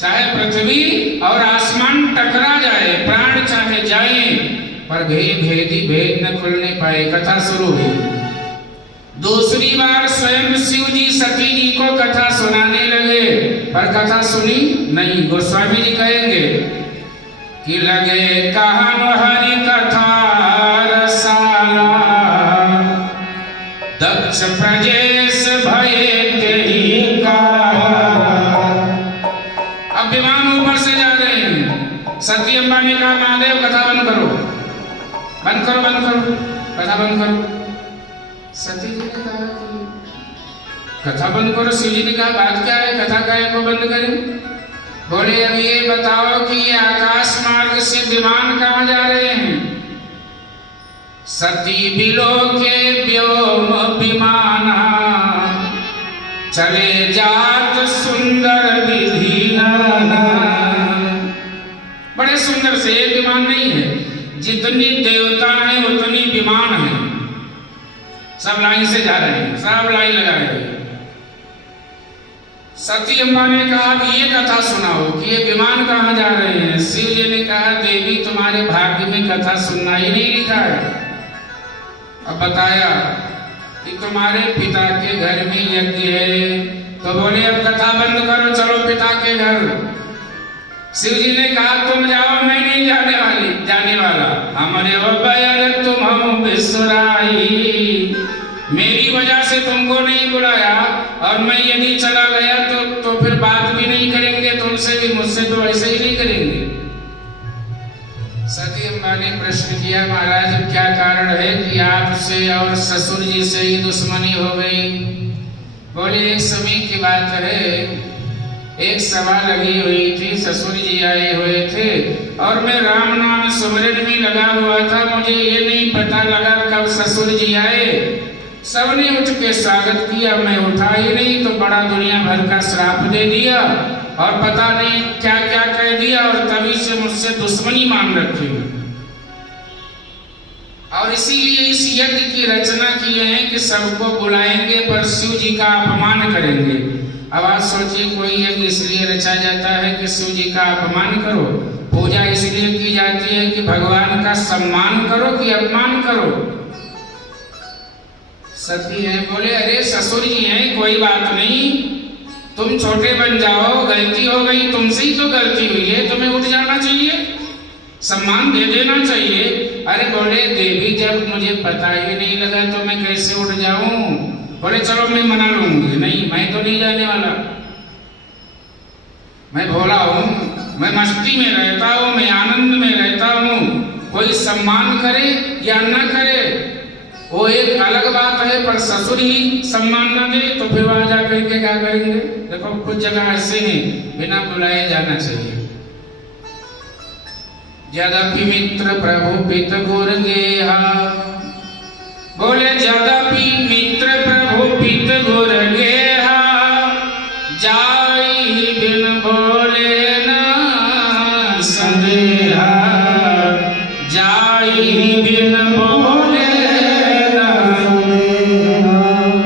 चाहे पृथ्वी और आसमान टकरा जाए, प्राण चाहे जाए, पर भेदी भेद न खुलने पाए। कथा शुरू हुई। दूसरी बार स्वयं शिव जी सती जी को कथा सुनाने लगे, पर कथा सुनी नहीं। गोस्वामी जी कहेंगे कि लगे कहन हरि कथा रसाला, दक्ष प्रजेश भये तेहि का। अब विमान ऊपर से जा रहे हैं। सती अम्बा ने कहा महादेव कथा बंद करो, बंद करो, बंद करो, कथा बंद करो। सती जी ने कहा कि कथा बंद करो। शिव जी ने कहा बात क्या है, कथा काहे को बंद करें? बोले अब ये बताओ कि ये आकाश मार्ग से विमान कहाँ जा रहे हैं? सती बिलोके व्योम विमाना, चले जात सुंदर विधि नाना। बड़े सुंदर से, एक विमान नहीं है, जितनी देवता है उतनी विमान है। सब लाइन से जा रहे हैं, सब लाइन लगा रहे हैं। सती अम्बा ने कहा अब ये कथा सुनाओ कि ये विमान कहाँ जा रहे हैं? शिव जी ने कहा देवी तुम्हारे भाग्य में कथा सुनना ही नहीं लिखा है। अब बताया कि तुम्हारे पिता के घर में यज्ञ है, तो बोले अब कथा बंद करो, चलो पिता के घर। शिव जी ने कहा तुम जाओ, मैं नहीं जाने वाला। हमारे बब्बैर तुम हम बिसराई, मेरी वजह से तुमको नहीं बुलाया, और मैं यदि चला गया तो फिर बात भी नहीं करेंगे तुमसे भी, मुझसे तो ऐसे ही नहीं करेंगे। सती अम्बा ने प्रश्न किया महाराज क्या कारण है कि आपसे और ससुर जी से ही दुश्मनी हो गई? बोले एक समय की बात है, एक सभा लगी हुई थी, ससुर जी आए हुए थे और मैं राम नाम सुमरन में लगा हुआ था। मुझे ये नहीं पता लगा कब ससुर जी आए। सबने उठ के स्वागत किया, मैं उठा ही नहीं तो बड़ा दुनिया भर का श्राप दे दिया और पता नहीं क्या क्या कह दिया, और तभी से मुझसे दुश्मनी मान रखी। और इसीलिए इस यज्ञ की रचना की है कि सबको बुलाएंगे पर शिव जी का अपमान करेंगे। अब आप सोचिए कोई यज्ञ इसलिए रचा जाता है कि शिव जी का अपमान करो, पूजा इसलिए की जाती है कि भगवान का सम्मान करो कि अपमान करो। सती है, बोले अरे ससुर जी हैं, कोई बात नहीं, तुम छोटे बन जाओ, गलती हो गई, तुमसे ही तो गलती हुई है, तुम्हें उठ जाना चाहिए, सम्मान दे देना चाहिए। अरे बोले देवी जब मुझे पता ही नहीं लगा तो मैं कैसे उठ जाऊं? बोले चलो मैं मना लूंगी। नहीं, मैं तो नहीं जाने वाला, मैं भोला हूं, मैं मस्ती में रहता हूं, मैं आनंद में रहता हूं। कोई सम्मान करे या न करे वो एक अलग बात है, पर ससुर ही सम्मान न दे तो फिर वहां जाकर के क्या करेंगे? देखो कुछ जगह ऐसे हैं बिना बुलाए जाना चाहिए। यद्यपि मित्र प्रभु पित गुर गेहा, बोले यद्यपि मित्र प्रभु पित गुर गेहा, जाई बिन बोले न संदेहा, जाई बिन बोले न संदेहा।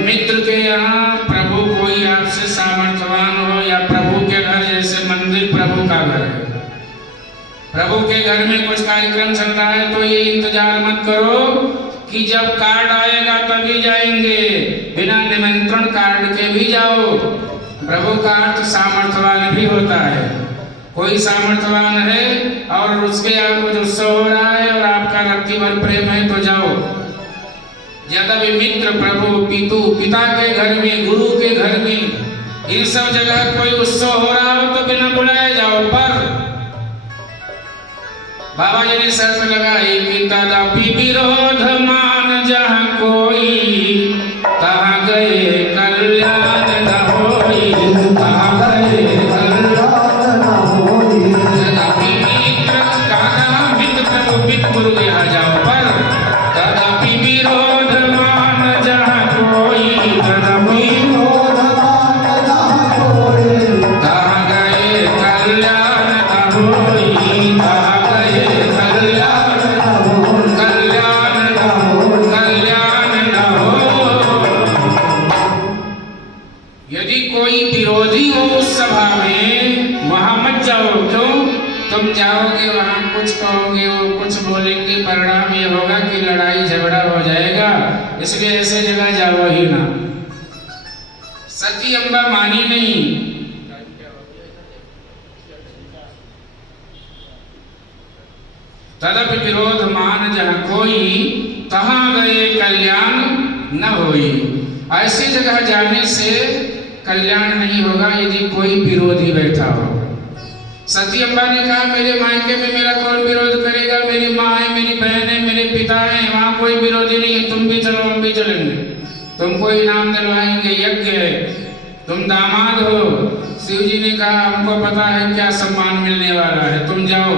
मित्र के यहाँ प्रभु कोई आपसे सामर्थ्यवान हो या प्रभु के घर, जैसे मंदिर प्रभु का घर है, प्रभु के घर में कुछ कार्यक्रम चल रहा है तो ये इंतजार मत करो कि जब कार्ड आएगा तभी जाएंगे, बिना निमंत्रण कार्ड के भी जाओ। प्रभु का अर्थ सामर्थ्यवान भी होता है। कोई सामर्थ्यवान है और उसके यहाँ कुछ उत्सव हो रहा है और आपका रत्ती भर प्रेम है तो जाओ। ज्यादा भी मित्र प्रभु पितु, पिता के घर में, गुरु के घर में, इन सब जगह कोई उत्सव हो रहा हो तो बिना बुलाए जाओ। पर बाबा जी ने शर्त लगाई कि तदपि विरोध मान जहाँ कोई, तहाँ गए कल्याण न होई, तहाँ गए कल्याण न होई। तदपि मित्र काका मित्र प्रभु पित गुरु यहाँ जाओ, पर तदपि विरोध मान जहाँ कोई, तदपि विरोध मान जहाँ कोई, तहाँ गए कल्याण न होई, तहाँ कल्याण न हो, कल्याण न हो, जाओ। क्यों? तुम जाओगे वहां कुछ कहोगे, वो कुछ बोलेंगे, परिणाम ये होगा कि लड़ाई झगड़ा हो जाएगा। इसलिए ऐसे जगह जाओ ही ना। सती अम्बा मानी नहीं। तदपि विरोध मान जहाँ कोई, तहाँ गए कल्याण न होई। ऐसी जगह जाने से कल्याण नहीं होगा यदि कोई विरोधी बैठा हो। सती अम्बा ने कहा मेरे मायके में मेरा कौन विरोध करेगा, मेरी माँ है, मेरी बहन है, मेरे पिता है, वहां कोई विरोधी नहीं है। तुम भी चलो, हम भी चलेंगे, तुमको इनाम दिलवाएंगे, यज्ञ है, तुम दामाद हो। शिव जी ने कहा हमको पता है क्या सम्मान मिलने वाला है, तुम जाओ।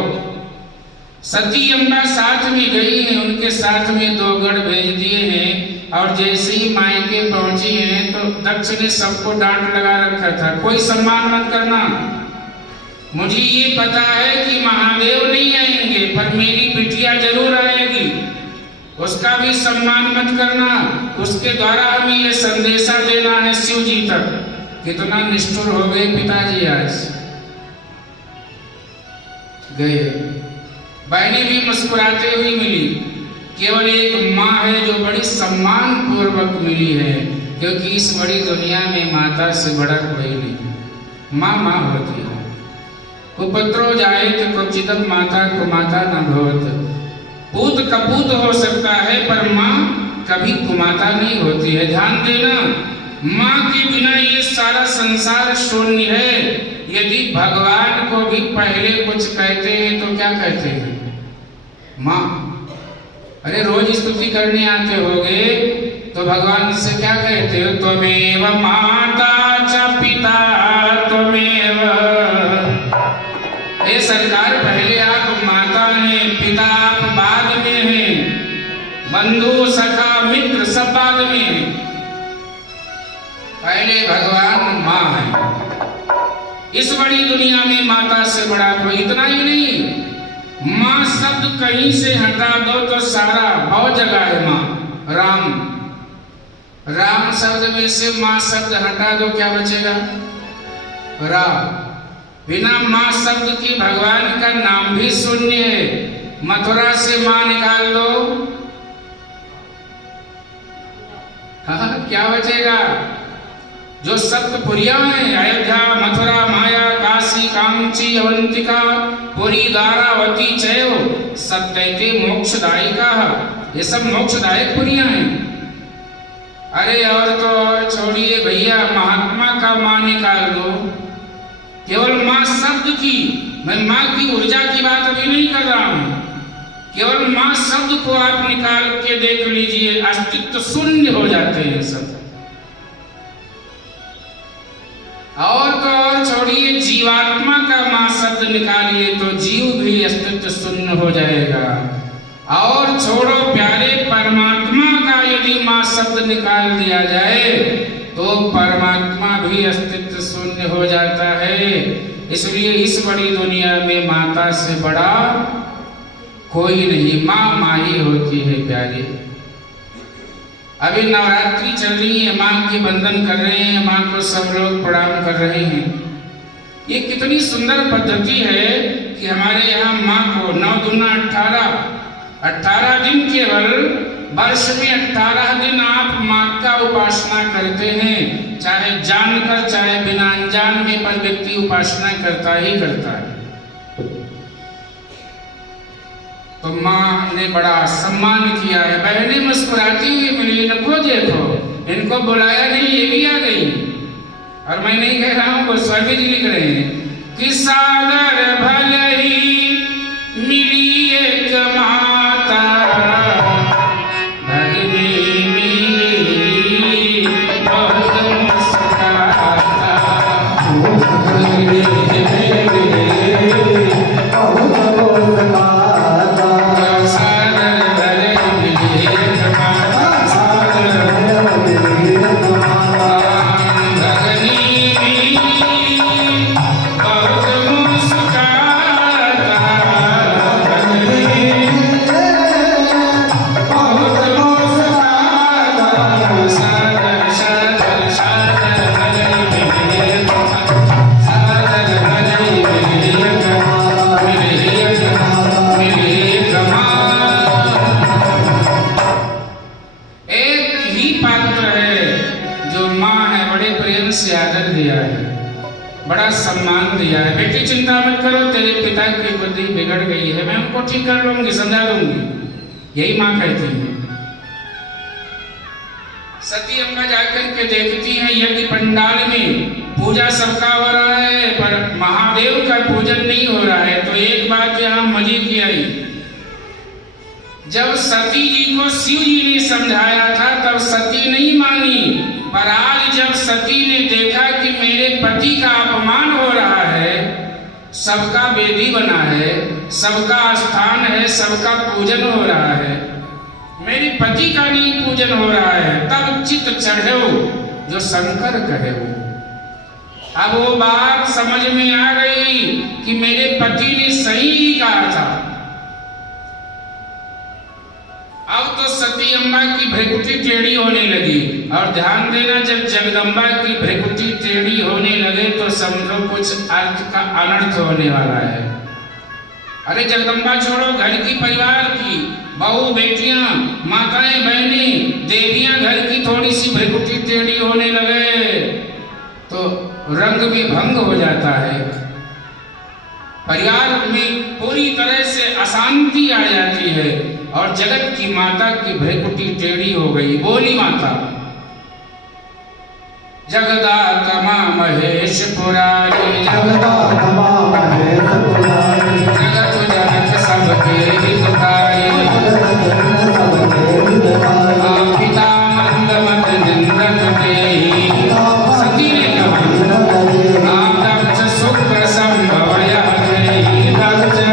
सती अम्बा साथ में गई है, उनके साथ में 2 गढ़ भेज दिए हैं। और जैसे ही मायके पहुंची हैं तो दक्ष ने सबको डांट लगा रखा था, कोई सम्मान मत करना। मुझे ये पता है कि महादेव नहीं आएंगे, पर मेरी बिटिया जरूर आएगी, उसका भी सम्मान मत करना। उसके द्वारा हमें ये संदेशा देना है शिव जी तक। कितना निष्ठुर हो गए पिताजी, आज गए। बहनी भी मुस्कुराते हुए मिली। केवल एक माँ है जो बड़ी सम्मान पूर्वक मिली है, क्योंकि इस बड़ी दुनिया में माता से बड़ा कोई नहीं। माँ माँ होती है। कुपुत्रो जायेत क्वचिदपि माता कुमाता न भवत। पूत कपूत हो सकता है, पर माँ कभी कुमाता नहीं होती है। ध्यान देना, माँ के बिना ये सारा संसार शून्य है। यदि भगवान को भी पहले कुछ कहते हैं तो क्या कहते हैं? माँ। अरे रोज स्तुति करने आते होगे तो भगवान से क्या कहते हो? त्वमेव माता च पिता त्वमेव। ये सरकार, पहले आप माता हैं, पिता आप बाद में हैं, बंधु सखा मित्र सब बाद में हैं, पहले भगवान माँ है। इस बड़ी दुनिया में माता से बड़ा कोई। इतना ही नहीं, माँ शब्द कहीं से हटा दो तो सारा बहुत जगह है माँ। राम, राम शब्द में से माँ शब्द हटा दो, क्या बचेगा? राम। बिना माँ शब्द की भगवान का नाम भी शून्य है। मथुरा से माँ निकाल दो, हाँ क्या बचेगा? जो सप्तपुरियां हैं, अयोध्या, मथुरा, माया, काशी, कांची, अवंतिका, पुरी, द्वारावती, चैव सत्यते मोक्षदायिका, ये सब मोक्षदायक पुरियां हैं। अरे और तो और छोड़िए भैया, महात्मा का माँ निकाल दो, केवल माँ शब्द की। मैं माँ की ऊर्जा की बात अभी नहीं कर रहा हूं, केवल माँ शब्द को आप निकाल के देख लीजिए, अस्तित्व शून्य हो जाते हैं सब। और तो और छोड़िए, जीवात्मा का माँ शब्द निकालिए तो जीव भी अस्तित्व शून्य हो जाएगा। और छोड़ो प्यारे, परमात्मा का यदि माँ शब्द निकाल दिया जाए तो परमात्मा भी अस्तित्व शून्य हो जाता है। इसलिए इस बड़ी दुनिया में माता से बड़ा कोई नहीं। माँ माँ ही होती है प्यारे। अभी नवरात्रि चल रही है, माँ के बंधन कर रहे हैं, माँ को सब लोग प्रणाम कर रहे हैं। ये कितनी सुंदर पद्धति है कि हमारे यहाँ माँ को 9 दूना 18 दिन, केवल वर्ष में 18 दिन आप माँ का उपासना करते हैं। चाहे जानकर चाहे बिना अनजान में, पर व्यक्ति उपासना करता ही करता है। तो माँ ने बड़ा सम्मान किया है। बहनें मुस्कुराती हुई मिली, इनको देखो, इनको बुलाया नहीं, ये भी आ गई। और मैं नहीं कह रहा हूँ, गोस्वामी जी लिख रहे हैं कि सादर भले ही मिली एक माता, भगनी मिली बहुत मुस्कुराता। सम्मान दिया है। बेटी चिंता मत करो, तेरे पिता की बुद्धि बिगड़ गई है, मैं उनको ठीक कर लूंगी, समझा दूंगी। यही माँ कहती है। सती अम्मा जाकर के देखती है यज्ञ पंडाल में पूजा सबका हो रहा है पर महादेव का पूजन नहीं हो रहा है। तो एक बात यहाँ मजे की आई, जब सती जी को शिव जी ने समझाया था तब सती नहीं मानी, पर आज जब सती ने देखा कि मेरे पति का अपमान हो रहा है, सबका वेदी बना है, सबका स्थान है, सबका पूजन हो रहा है, मेरे पति का नहीं पूजन हो रहा है, तब चित चढ़ो जो शंकर कहे। अब वो बात समझ में आ गई कि मेरे पति ने सही ही कहा था। अब तो सती अम्मा की भ्रिकुटी टेढ़ी होने लगी। और ध्यान देना, जब जगदम्बा की भ्रिकुटी टेढ़ी होने लगे तो समझो कुछ अर्थ का अनर्थ होने वाला है। अरे जगदम्बा छोड़ो, घर की परिवार की बहू बेटियां, माताएं बहनें, देवियां घर की थोड़ी सी भ्रिकुटी टेढ़ी होने लगे तो रंग में भंग हो जाता है, परिवार में पूरी तरह से अशांति आ जाती है। और जगत की माता की भ्रिकुटी टेढ़ी हो गई। बोली माता, जगदात्मा महेश पुरारी, जगदात्मा महेश पुरारी, जगत जनक सबके हितकारी, पिता मंदमत निंदक तेहि। सती ने कहा, दक्ष शुक्र संभव यह देहि, दक्ष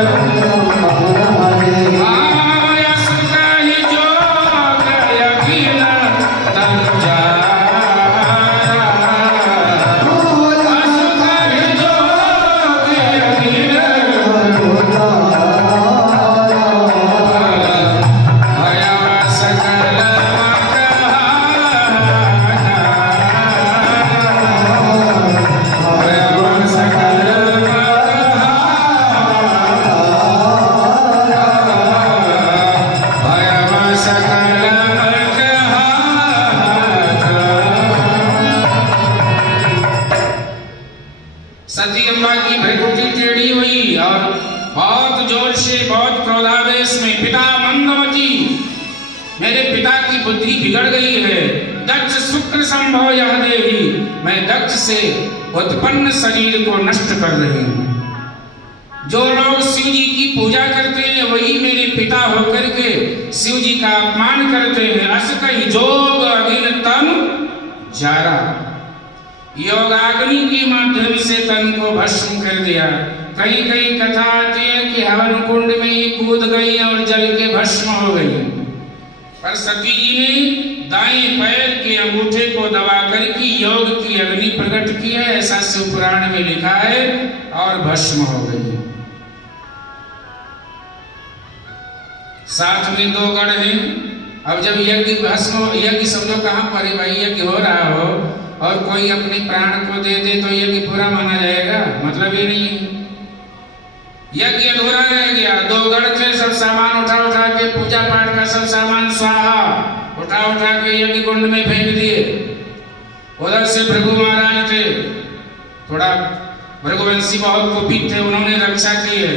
सती अम्मा की भ्रिकुटी टेढ़ी हुई और बहुत जोर से, बहुत क्रोधावेश में, पिता मंदमती, मेरे पिता की बुद्धि बिगड़ गई है, दक्ष शुक्र संभव यह देहि, मैं दक्ष से उत्पन्न शरीर को नष्ट कर रही हूँ। जो लोग शिव जी की पूजा करते हैं वही मेरे पिता होकर के शिव जी का अपमान करते हैं। अस कही जोग अग्नि तन जारा, योगाग्नि के माध्यम से तन को भस्म कर दिया। कहीं कहीं कथा आती है कि हवन कुंड में ही कूद गई और जल के भस्म हो गई, पर सती जी ने दाएं पैर के अंगूठे को दबा करके योग की अग्नि प्रकट की है, ऐसा शिव पुराण में लिखा है, और भस्म हो गई। साथ में दो गण हैं। अब जब यज्ञ भस्म, यज्ञ समझो कहाँ पर है भाई, यज्ञ हो रहा हो और कोई अपने प्राण को दे दे तो यज्ञ पूरा माना जाएगा? मतलब ये नहीं है, यज्ञ अधूरा रह गया। दो गण थे, सब सामान उठा उठा के, पूजा पाठ का सब सामान स्वाहा उठा उठा के यज्ञ कुंड में फेंक दिए। उधर से भृगु महाराज थे, थोड़ा भृगुवंशी बहुत कुपित थे, उन्होंने रक्षा की है।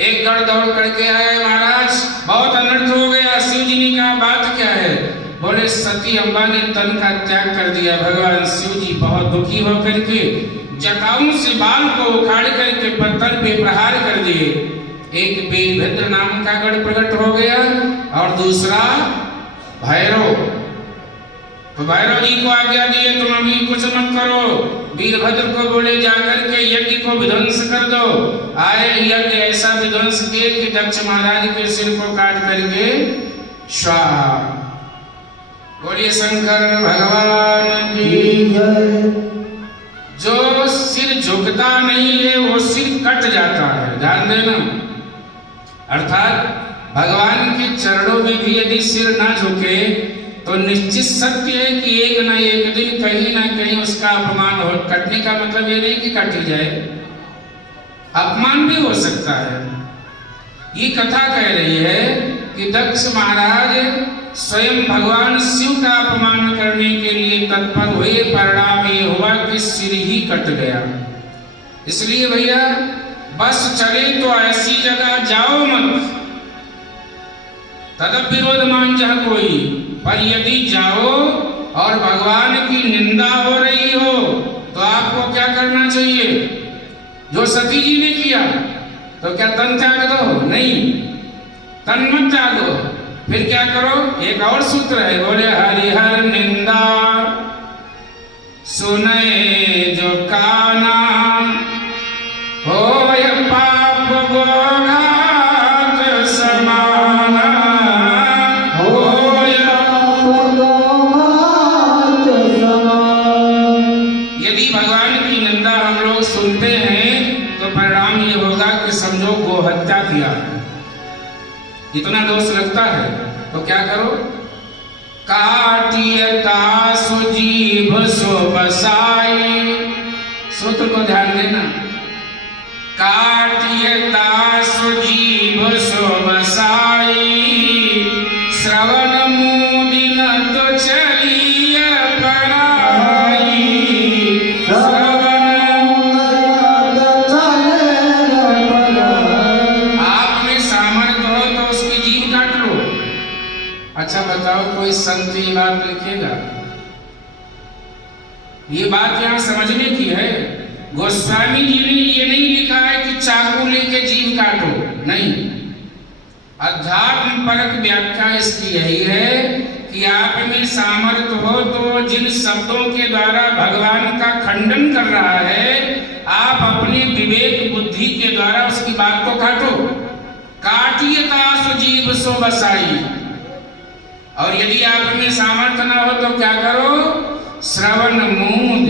एक गण दौड़ करके आए, महाराज बहुत अनर्थ हो गया। शिव जी ने कहा बात क्या है? बोले सती अम्बा ने तन का त्याग कर दिया। भगवान शिव जी बहुत दुखी होकर के जटाओं से बाल को उखाड़ करके पत्थर पे प्रहार कर दिए। एक वीरभद्र नाम का गण प्रकट हो गया और दूसरा भैरव। तो भैरव जी को आज्ञा दिए तुम अभी कुछ मत करो, वीरभद्र को बोले जाकर के यज्ञ को विध्वंस कर दो। आए यज्ञ ऐसा विध्वंस किए कि दक्ष महाराज के सिर को काट करके स्वाहा। बोलिए शंकर भगवान की जय। जो सिर झुकता नहीं है वो सिर कट जाता है, ध्यान देना। अर्थात भगवान के चरणों में भी यदि सिर ना झुके तो निश्चित सत्य है कि एक ना एक दिन कहीं ना कहीं उसका अपमान हो। कटने का मतलब ये नहीं कि कट ही जाए, अपमान भी हो सकता है। ये कथा कह रही है कि दक्ष महाराज स्वयं भगवान शिव का अपमान करने के लिए तत्पर हुए, परिणाम ये हुआ कि सिर ही कट गया। इसलिए भैया बस चले तो ऐसी जगह जाओ मत, तदप विरोध मान जा कोई। पर यदि जाओ और भगवान की निंदा हो रही हो तो आपको क्या करना चाहिए? जो सती जी ने किया, तो क्या तन त्याग दो? नहीं, तन मत त्यागो। फिर क्या करो? एक और सूत्र है, बोले हरिहर निंदा सुने जो काना, हो पाप गोघात समाना, यदि भगवान की निंदा हम लोग सुनते हैं तो परिणाम ये होगा कि समझो गोहत्या किया है। इतना दोष लगता है तो क्या करो? काटियता सुजीभ सो बसाई, सूत्र को ध्यान देना। काटियता सुजीभ सो बसाई, श्रवण मूदिन तो चलिय पराई, आप में सामर्थ्य हो तो उसकी जीभ काट लो। अच्छा बताओ, कोई संत ये बात लिखेगा? ये बात यहां समझने की है। गोस्वामी जी ने ये नहीं लिखा है कि चाकू लेके जीभ काटो, नहीं। अध्यात्म परक व्याख्या इसकी यही है कि आप में सामर्थ्य हो तो जिन शब्दों के द्वारा भगवान का खंडन कर रहा है, आप अपने विवेक बुद्धि के द्वारा उसकी बात को काटो। काटियता सुजीव सो बसाई। और यदि आप में सामर्थ्य ना हो तो क्या करो? श्रवण मूंद,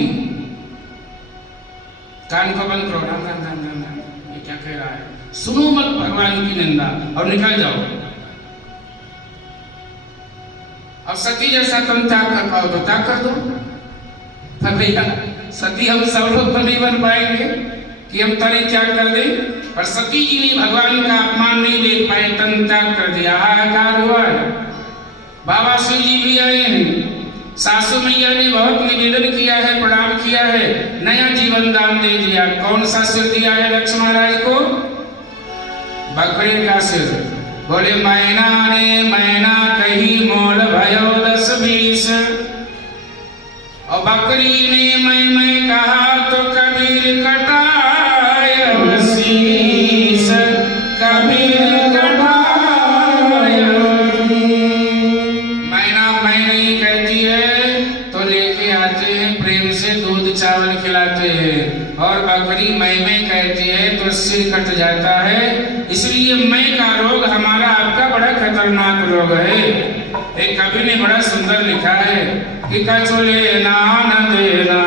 कान को बंद करो, राम राम राम राम राम, ये क्या कह रहा है? सुनो मत भगवान की निंदा और निकल जाओ। अब सती जैसा तुम त्याग कर पाओ तो त्याग कर दो। तो भैया सती हम सब लोग तो नहीं बन पाएंगे कि हम तरे त्याग कर दे। पर सती जी ने भगवान का अपमान नहीं देख पाए, तन त्याग कर दिया। हाहाकार हुआ है। बाबा शिव जी भी आए हैं, सासू मैया ने बहुत निवेदन किया है, प्रणाम किया है, नया जीवन दान दे दिया। कौन सा सिर दिया है लक्ष्मण महाराज को? बकरे का सिर। बोले मैना ने मैना कही मोल भयो 10-20, और बकरी ने मैं कहा तो कबीर कटाय शीश, कबीर चावल खिलाते हैं, और बकरी मैं कहती है तो सिर कट जाता है। इसलिए मैं का रोग हमारा आपका बड़ा खतरनाक रोग है। एक कवि ने बड़ा सुंदर लिखा है कि कचोले ना न देना